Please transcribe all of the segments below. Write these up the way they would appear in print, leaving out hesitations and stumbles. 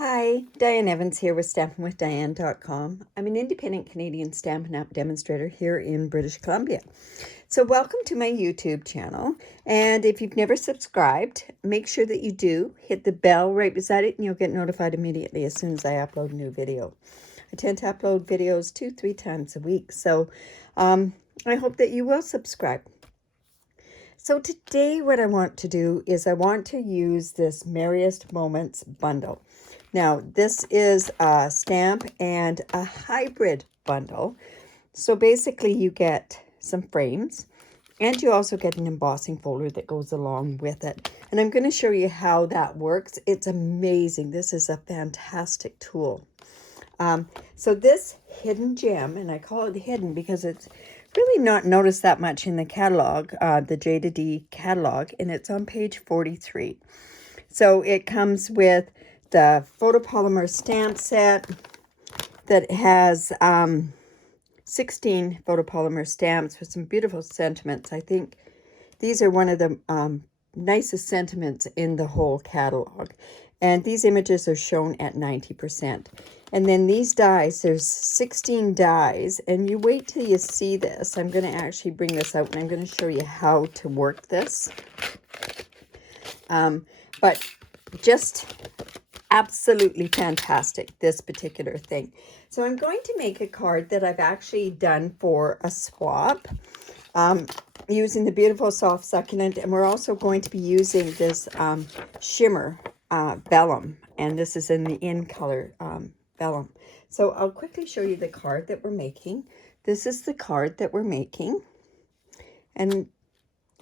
Hi, Diane Evans here with stampinwithdiane.com. I'm an independent Canadian Stampin' Up demonstrator here in British Columbia. So welcome to my YouTube channel. And if you've never subscribed, make sure that you do. Hit the bell right beside it and you'll get notified immediately as soon as I upload a new video. I tend to upload videos 2-3 times a week. So I hope that you will subscribe. So today what I want to do is I want to use this Merriest Moments Bundle. Now this is a stamp and a hybrid bundle. So basically you get some frames and you also get an embossing folder that goes along with it. And I'm going to show you how that works. It's amazing. This is a fantastic tool. So this hidden gem, and I call it hidden because it's really not noticed that much in the catalog, the J to D catalog, and it's on page 43. So it comes with the photopolymer stamp set that has 16 photopolymer stamps with some beautiful sentiments. I think these are one of the nicest sentiments in the whole catalog. And these images are shown at 90%. And then these dies, there's 16 dies, and you wait till you see this. I'm going to actually bring this out, and I'm going to show you how to work this. But just absolutely fantastic, this particular thing. So I'm going to make a card that I've actually done for a swap, using the beautiful soft succulent, and we're also going to be using this shimmer vellum, and this is in the in color vellum. So I'll quickly show you the card that we're making. This is the card that we're making, and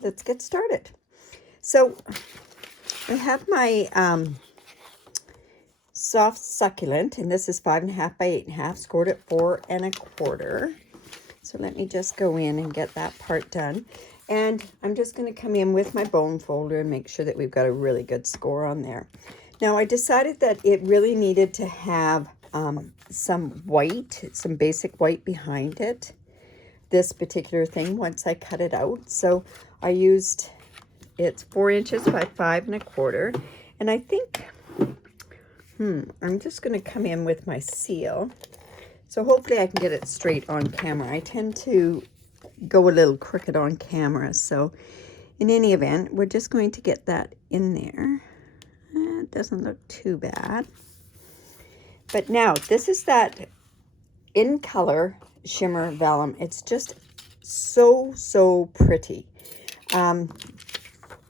let's get started. So I have my soft succulent, and this is 5.5 by 8.5, scored at 4 1/4. So let me just go in and get that part done. And I'm just going to come in with my bone folder and make sure that we've got a really good score on there. Now I decided that it really needed to have some white, some basic white behind it, this particular thing, once I cut it out. So I used, it's 4 inches by 5 1/4. And I think, I'm just going to come in with my seal. So hopefully I can get it straight on camera. I tend to go a little crooked on camera. So in any event, we're just going to get that in there. It doesn't look too bad. But now, this is that in color shimmer vellum. It's just so pretty.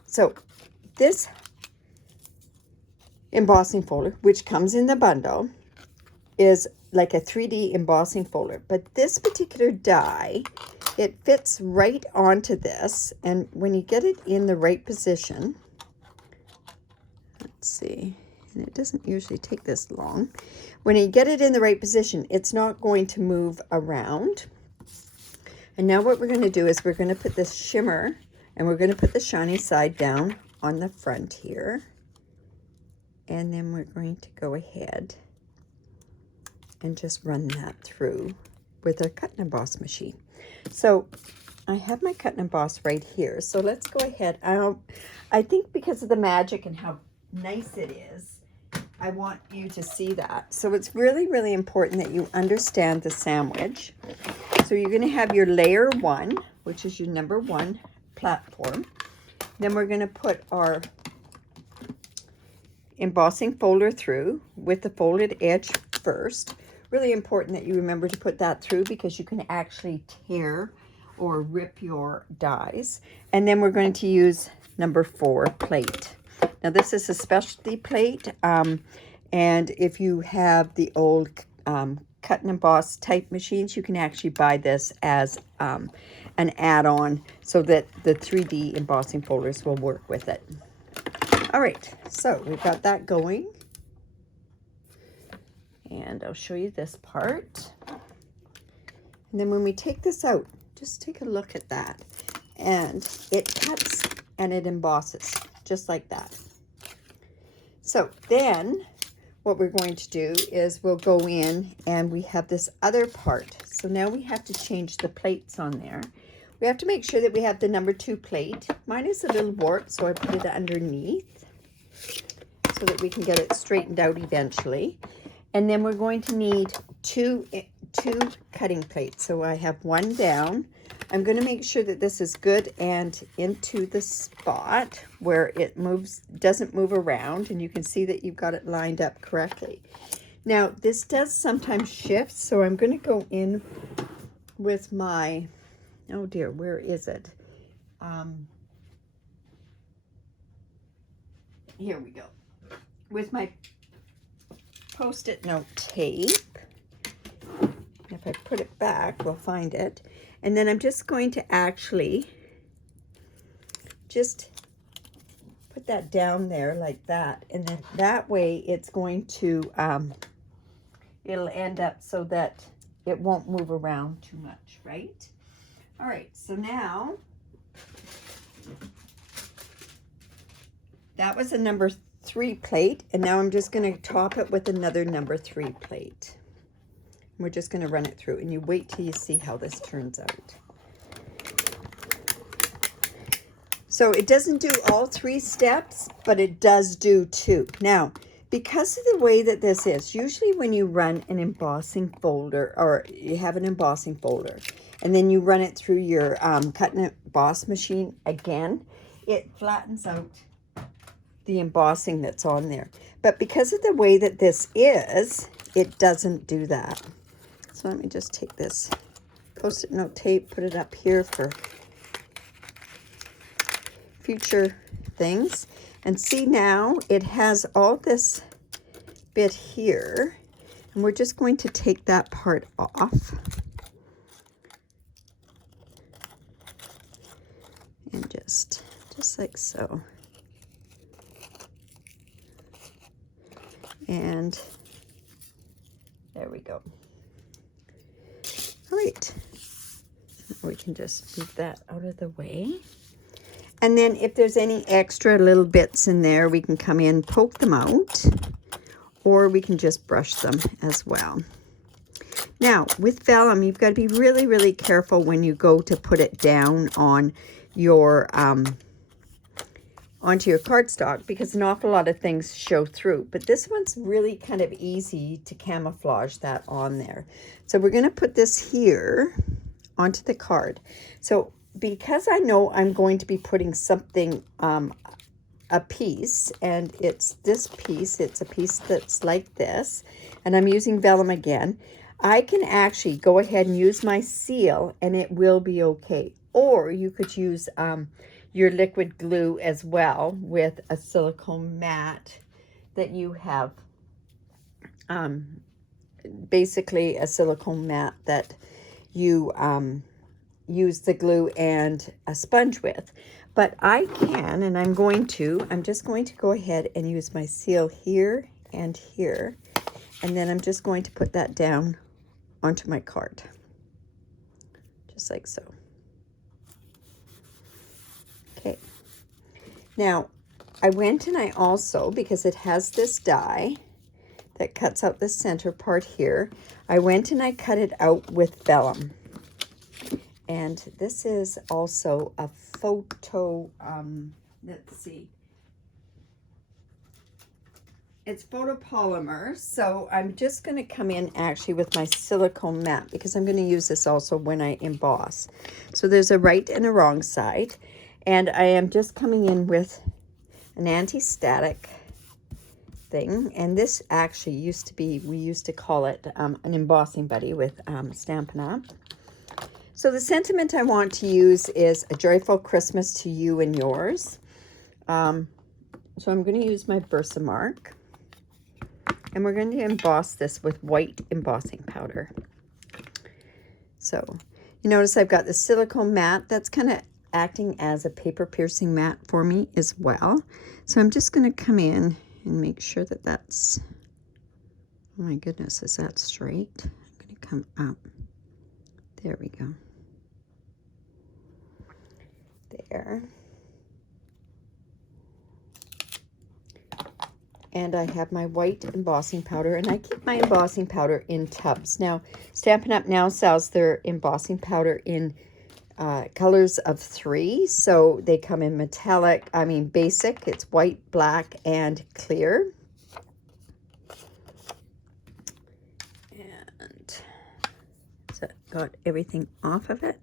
So this embossing folder, which comes in the bundle, is like a 3D embossing folder. But this particular die, it fits right onto this. And when you get it in the right position, let's see, and it doesn't usually take this long. When you get it in the right position, it's not going to move around. And now what we're going to do is we're going to put this shimmer, and we're going to put the shiny side down on the front here. And then we're going to go ahead and just run that through with our cut and emboss machine. So I have my cut and emboss right here. So let's go ahead. I think because of the magic and how nice it is, I want you to see that. So it's really important that you understand the sandwich. So you're going to have your layer 1, which is your number 1 platform. Then we're going to put our embossing folder through with the folded edge first. Really important that you remember to put that through because you can actually tear or rip your dies. And then we're going to use number 4 plate. Now this is a specialty plate, and if you have the old cut and emboss type machines, you can actually buy this as an add-on so that the 3D embossing folders will work with it. All right, so we've got that going. And I'll show you this part. And then when we take this out, just take a look at that. And it cuts and it embosses just like that. So then what we're going to do is we'll go in and we have this other part. So now we have to change the plates on there. We have to make sure that we have the number 2 plate. Mine is a little warped, so I put it underneath. so that we can get it straightened out eventually. And then we're going to need two cutting plates. So I have one down. I'm going to make sure that this is good and into the spot where it doesn't move around, and you can see that you've got it lined up correctly. Now, this does sometimes shift, so I'm going to go in with my, oh dear, where is it? Here we go. With my Post-it note tape. If I put it back, we'll find it. And then I'm just going to actually just put that down there like that. And then that way it's going to, it'll end up so that it won't move around too much, right? All right, so now, that was a number 3 plate, and now I'm just going to top it with another number 3 plate. We're just going to run it through, and you wait till you see how this turns out. So it doesn't do all 3 steps, but it does do 2. Now, because of the way that this is, usually when you run an embossing folder, or you have an embossing folder, and then you run it through your cut and emboss machine again, it flattens out the embossing that's on there. But because of the way that this is, it doesn't do that. So let me just take this Post-it note tape, put it up here for future things. And see, now it has all this bit here, and we're just going to take that part off. And just like so. And there we go. All right, we can just move that out of the way. And then if there's any extra little bits in there, we can come in, poke them out, or we can just brush them as well. Now, with vellum, you've got to be really, really careful when you go to put it down on your onto your cardstock, because an awful lot of things show through. But this one's really kind of easy to camouflage that on there. So we're going to put this here onto the card. So because I know I'm going to be putting something, a piece, and it's this piece, it's a piece that's like this, and I'm using vellum again, I can actually go ahead and use my seal and it will be okay. Or you could use your liquid glue as well with a silicone mat that you have, basically a silicone mat that you use the glue and a sponge with. But I can, and I'm just going to go ahead and use my seal here and here, and then I'm just going to put that down onto my card, just like so. Okay, now I went and I also, because it has this die that cuts out the center part here, I went and I cut it out with vellum. And this is also a photo, let's see, it's photopolymer. So I'm just going to come in actually with my silicone mat, because I'm going to use this also when I emboss. So there's a right and a wrong side. And I am just coming in with an anti-static thing. And this actually used to be, we used to call it an embossing buddy with Stampin' Up. So the sentiment I want to use is a joyful Christmas to you and yours. So I'm going to use my Versamark. And we're going to emboss this with white embossing powder. So you notice I've got the silicone mat that's kind of acting as a paper piercing mat for me as well. So I'm just going to come in and make sure that that's, oh my goodness, is that straight? I'm going to come up. There we go. There. And I have my white embossing powder, and I keep my embossing powder in tubs. Now, Stampin' Up! Now sells their embossing powder in colors of 3. So they come in metallic, basic. It's white, black, and clear. And so got everything off of it.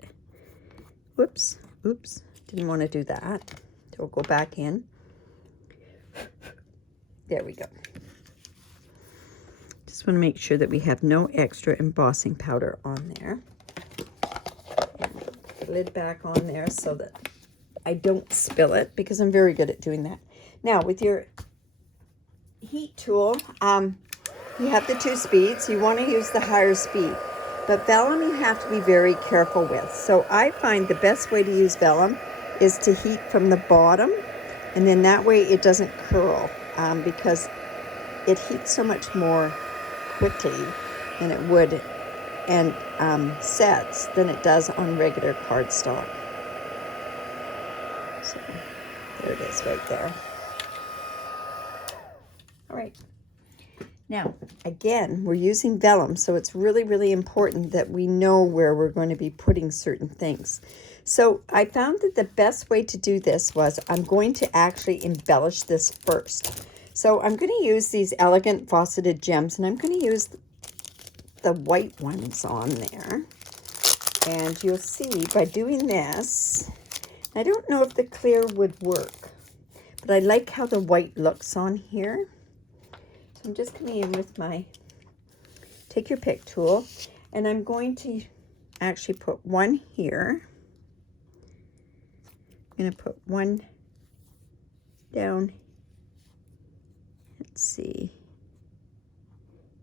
Whoops, oops, didn't want to do that. So we'll go back in. There we go. Just want to make sure that we have no extra embossing powder on there. And put the lid back on there so that I don't spill it, because I'm very good at doing that. Now with your heat tool, you have the 2 speeds. You want to use the higher speed, but vellum you have to be very careful with. So I find the best way to use vellum is to heat from the bottom, and then that way it doesn't curl, because it heats so much more quickly than it would and sets than it does on regular cardstock. So there it is right there. All right. Now, again, we're using vellum, so it's really, really important that we know where we're going to be putting certain things. So I found that the best way to do this was I'm going to actually embellish this first. So I'm going to use these elegant faceted gems, and I'm going to use the white ones on there. And you'll see by doing this, I don't know if the clear would work, but I like how the white looks on here. So I'm just coming in with my take your pick tool, and I'm going to actually put one here. I'm going to put one down, let's see,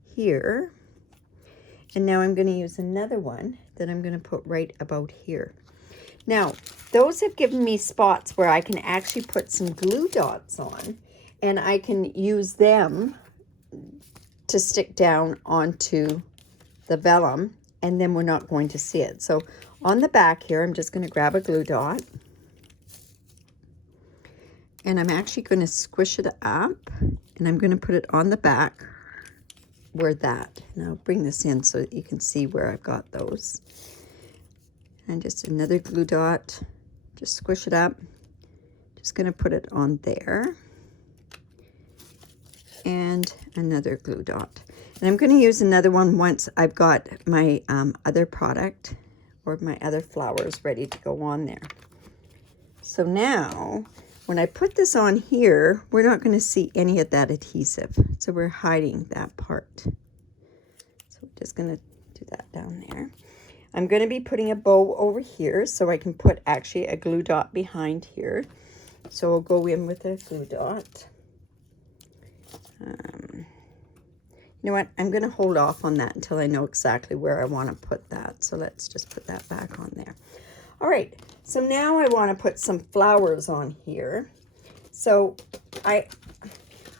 here. And now I'm going to use another one that I'm going to put right about here. Now, those have given me spots where I can actually put some glue dots on, and I can use them to stick down onto the vellum, and then we're not going to see it. So on the back here, I'm just going to grab a glue dot, and I'm actually going to squish it up, and I'm going to put it on the back where that, and I'll bring this in so that you can see where I've got those. And just another glue dot, just squish it up. Just going to put it on there. And another glue dot. And I'm going to use another one once I've got my other product or my other flowers ready to go on there. So now, when I put this on here, we're not going to see any of that adhesive. So we're hiding that part. So we're just going to do that down there. I'm going to be putting a bow over here so I can put actually a glue dot behind here. So I'll go in with a glue dot. You know what? I'm going to hold off on that until I know exactly where I want to put that. So let's just put that back on there. All right. So now I want to put some flowers on here. So I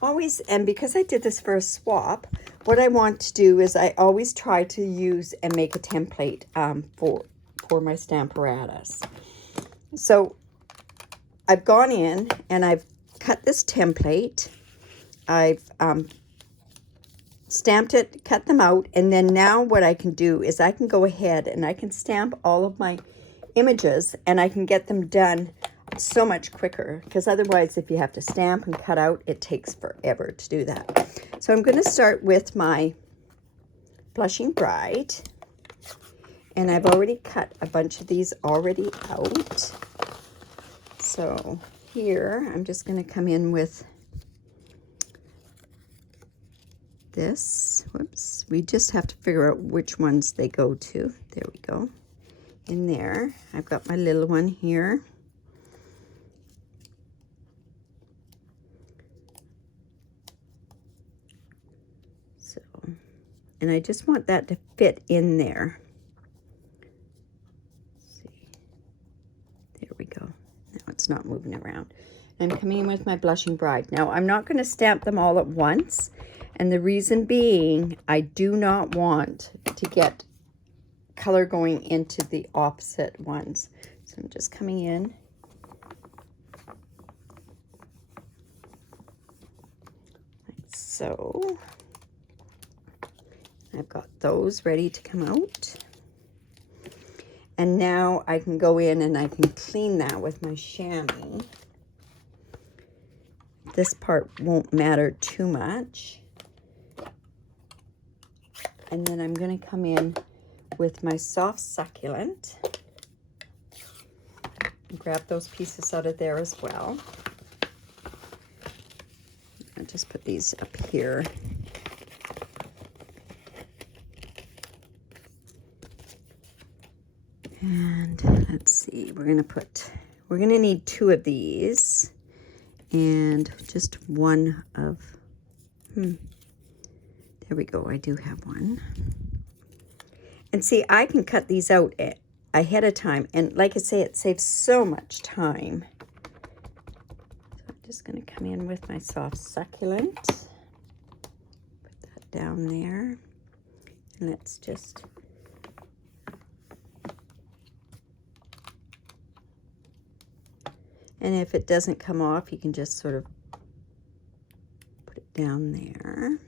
always, and because I did this for a swap, what I want to do is I always try to use and make a template for my Stamparatus. So I've gone in and I've cut this template. I've stamped it, cut them out, and then now what I can do is I can go ahead and I can stamp all of my images, and I can get them done so much quicker, because otherwise if you have to stamp and cut out, it takes forever to do that. So I'm going to start with my Blushing Bride, and I've already cut a bunch of these already out. So here I'm just going to come in with this. Whoops, we just have to figure out which ones they go to. There we go. In there I've got my little one here. So, and I just want that to fit in there. Let's see, there we go. Now it's not moving around. I'm coming in with my Blushing Bride. Now I'm not going to stamp them all at once, and the reason being I do not want to get color going into the opposite ones. So I'm just coming in. Like so. I've got those ready to come out. And now I can go in and I can clean that with my chamois. This part won't matter too much. And then I'm going to come in with my soft succulent. And grab those pieces out of there as well. I'll just put these up here. And let's see, we're going to need 2 of these and just one of, there we go, I do have one. And see, I can cut these out ahead of time, and like I say, it saves so much time. So I'm just going to come in with my soft succulent, put that down there, and let's just and if it doesn't come off, you can just sort of put it down there.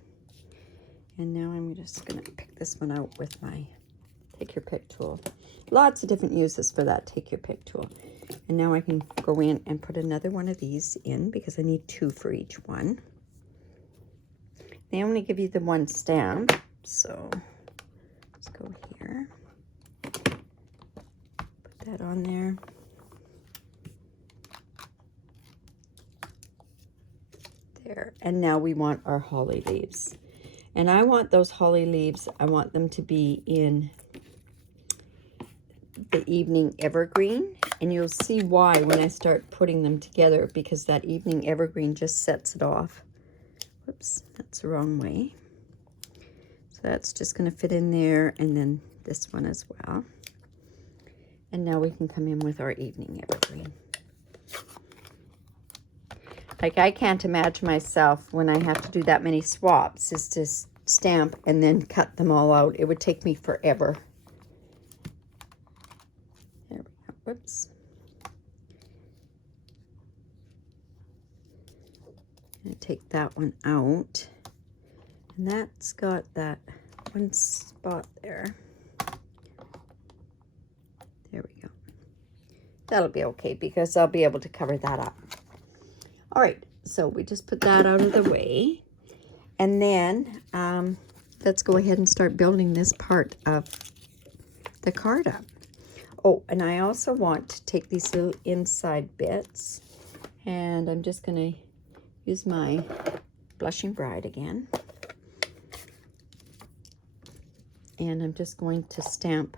And now I'm just going to pick this one out with my Take Your Pick tool. Lots of different uses for that Take Your Pick tool. And now I can go in and put another one of these in because I need 2 for each one. They only give you the 1 stamp, so let's go here. Put that on there. There. And now we want our holly leaves. And I want those holly leaves, I want them to be in the evening evergreen. And you'll see why when I start putting them together, because that evening evergreen just sets it off. Whoops, that's the wrong way. So that's just going to fit in there, and then this one as well. And now we can come in with our evening evergreen. Like, I can't imagine myself when I have to do that many swaps is to stamp and then cut them all out. It would take me forever. There we go. Whoops. I'm going to take that one out. And that's got that one spot there. There we go. That'll be okay because I'll be able to cover that up. All right, so we just put that out of the way. And then let's go ahead and start building this part of the card up. Oh, and I also want to take these little inside bits, and I'm just going to use my Blushing Bride again. And I'm just going to stamp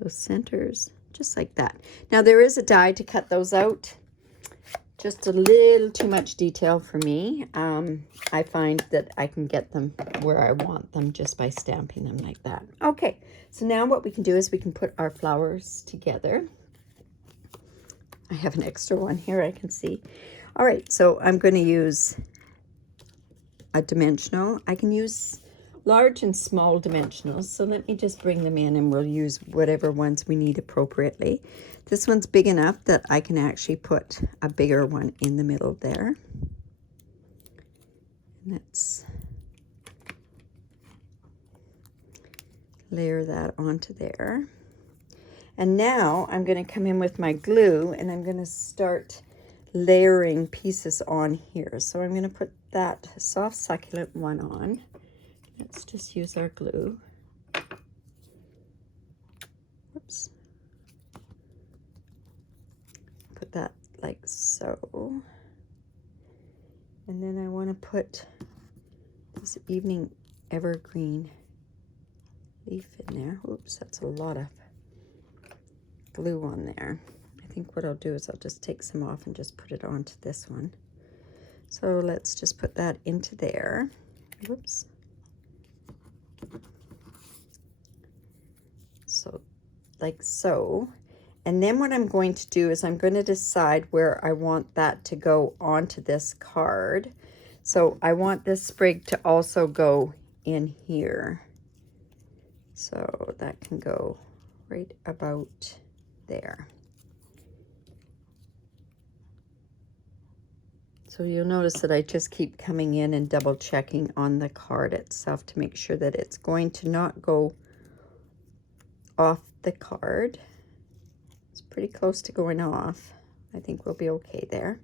those centers just like that. Now there is a die to cut those out. Just a little too much detail for me. I find that I can get them where I want them just by stamping them like that. Okay, so now what we can do is we can put our flowers together. I have an extra one here, I can see. All right, so I'm going to use a dimensional. I can use large and small dimensionals, so let me just bring them in and we'll use whatever ones we need appropriately. This one's big enough that I can actually put a bigger one in the middle there. And let's layer that onto there. And now I'm going to come in with my glue and I'm going to start layering pieces on here. So I'm going to put that soft succulent one on. Let's just use our glue. Whoops. Put that like so. And then I want to put this evening evergreen leaf in there. Oops, that's a lot of glue on there. I think what I'll do is I'll just take some off and just put it onto this one. So let's just put that into there. Whoops. So like so. And then what I'm going to do is I'm going to decide where I want that to go onto this card. So I want this sprig to also go in here. So that can go right about there. So you'll notice that I just keep coming in and double checking on the card itself to make sure that it's going to not go off the card. It's pretty close to going off. I think we'll be okay there.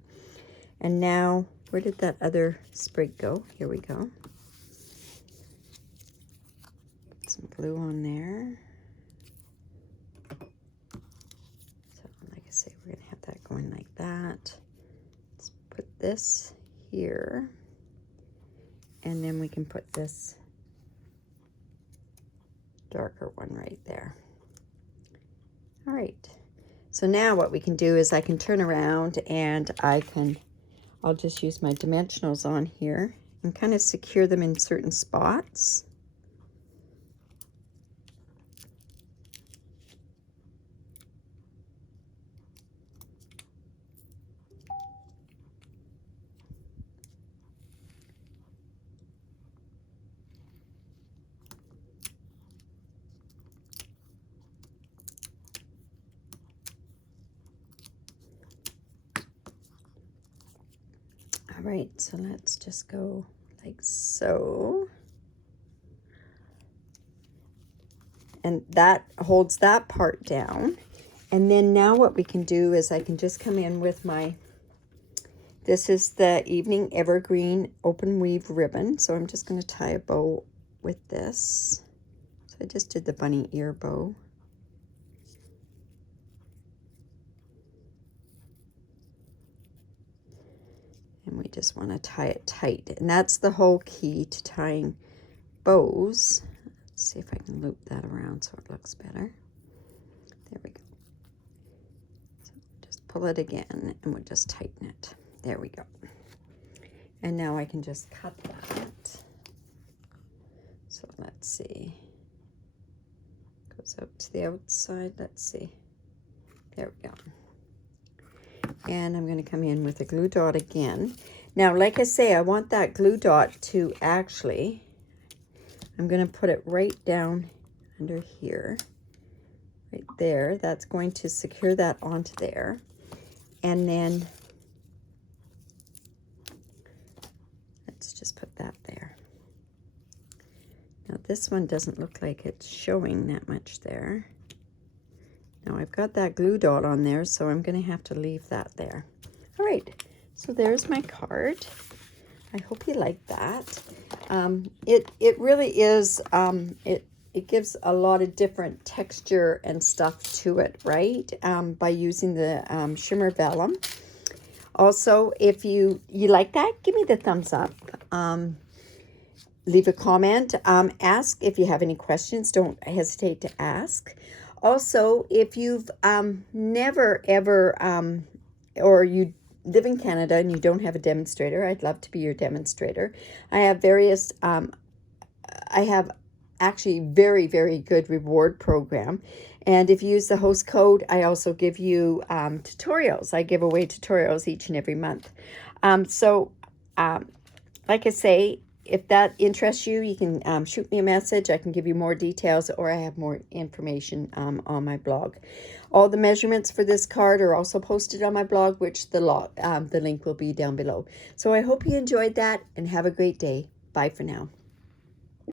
And now, where did that other sprig go? Here we go. Put some glue on there. So, like I say, we're going to have that going like that. Let's put this here. And then we can put this darker one right there. All right. So now what we can do is I can turn around and I'll just use my dimensionals on here and kind of secure them in certain spots. All right, so let's just go like so. And that holds that part down. And then now what we can do is I can just come in with my, this is the Evening Evergreen Open Weave ribbon. So I'm just going to tie a bow with this. So I just did the bunny ear bow. And we just want to tie it tight. And that's the whole key to tying bows. Let's see if I can loop that around so it looks better. There we go. So just pull it again and we'll just tighten it. There we go. And now I can just cut that. So let's see. Goes out to the outside. Let's see. There we go. And I'm going to come in with a glue dot again. Now, like I say, I want that glue dot to actually, I'm going to put it right down under here, right there. That's going to secure that onto there. And then let's just put that there. Now, this one doesn't look like it's showing that much there. Now I've got that glue dot on there, so I'm going to have to leave that there. All right, so there's my card. I hope you like that. It really is, it gives a lot of different texture and stuff to it, right? By using the Shimmery Vellum. Also, if you like that, give me the thumbs up. Leave a comment. Ask if you have any questions. Don't hesitate to ask. Also, if you've never ever, or you live in Canada and you don't have a demonstrator, I'd love to be your demonstrator. I have various, I have actually very, very good reward program. And if you use the host code, I also give you tutorials. I give away tutorials each and every month. Like I say, if that interests you, you can shoot me a message. I can give you more details, or I have more information on my blog. All the measurements for this card are also posted on my blog, which the link will be down below. So I hope you enjoyed that and have a great day. Bye for now.